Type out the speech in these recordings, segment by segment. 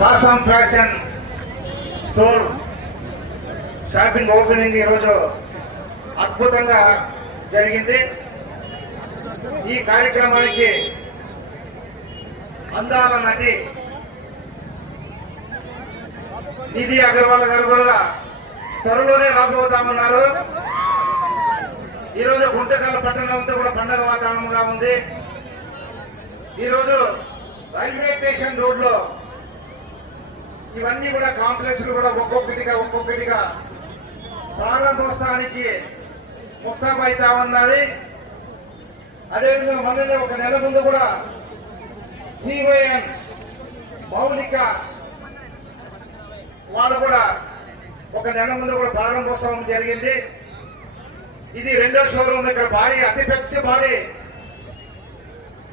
కాసాం fashion store shopping opening ఈరోజు అద్భుతంగా జరిగింది. ఈ కార్యక్రమానికి అందాల నటి నిధి అగర్వాల్ గారు కూడా త్వరలోనే రాబోతామన్నారు. ఈరోజు గుంటకల్ పట్టణం అంతా కూడా పండగ వాతావరణంగా ఉంది. ఈరోజు రైల్వే స్టేషన్ రోడ్లో ఇవన్నీ కూడా కాంప్లెక్స్లు కూడా ఒక్కొక్కటిగా ఒక్కొక్కటిగా ప్రారంభోత్సవానికి ముస్తాబైతా ఉన్నది అదేవిధంగా మొన్ననే ఒక నెల ముందు కూడా సివైఎన్ మౌలిక వాళ్ళు కూడా ఒక నెల ముందు కూడా ప్రారంభోత్సవం జరిగింది. ఇది రెండో షోరూమ్ ఇక్కడ భారీ అతి పెద్ద భారీ.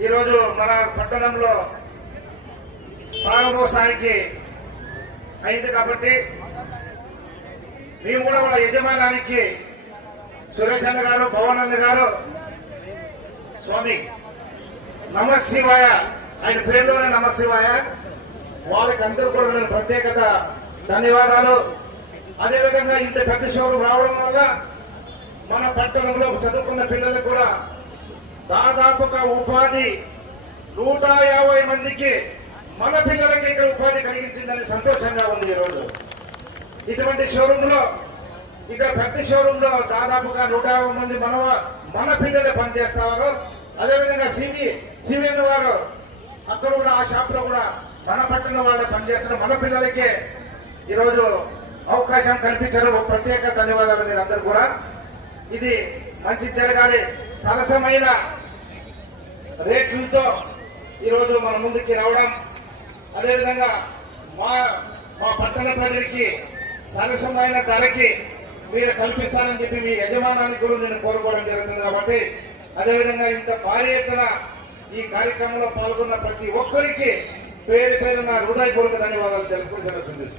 ఈరోజు మన పట్టణంలో ప్రారంభోత్సవానికి అయింది కాబట్టి మేము కూడా వాళ్ళ యజమానానికి సురేష్ అన్న గారు పవన్ గారు స్వామి నమశివాయ ఆయన పేరులోనే నమశివాయ. వాళ్ళకి అందరూ కూడా నేను ప్రత్యేకత ధన్యవాదాలు. అదేవిధంగా ఇంత పెద్ద షోరూమ్ రావడం వల్ల మన పట్టణంలో చదువుకున్న పిల్లలకు కూడా దాదాపుగా ఉపాధి నూట యాభై మందికి మన పిల్లలకి ఇక్కడ ఉపాధి కలిగించిందని సంతోషంగా ఉంది ఈరోజు ఇటువంటి షోరూమ్లో ఇక్కడ ప్రతి షోరూమ్లో దాదాపుగా నూట యాభై మంది మన మన పిల్లలే పనిచేస్తారు అదేవిధంగా సివి సివిఎన్ వారు అక్కడ కూడా ఆ షాప్లో కూడా మన పట్టణ వాళ్ళు పనిచేస్తున్న మన పిల్లలకే ఈరోజు అవకాశం కల్పించారు ఒక ప్రత్యేక ధన్యవాదాలు మీరందరూ కూడా. ఇది మంచి జరగాలి సరసమైన రేట్లతో ఈరోజు మన ముందుకి రావడం అదేవిధంగా మా మా పట్టణ ప్రజలకి సరసమైన ధరకి మీరు కల్పిస్తానని చెప్పి మీ యజమానానికి కూడా నేను కోరుకోవడం జరుగుతుంది కాబట్టి అదేవిధంగా ఇంత భారీ ఎత్తున ఈ కార్యక్రమంలో పాల్గొన్న ప్రతి ఒక్కరికి పేరు పేరున హృదయపూర్వక ధన్యవాదాలు తెలుపుకోవడం జరుగుతుంది.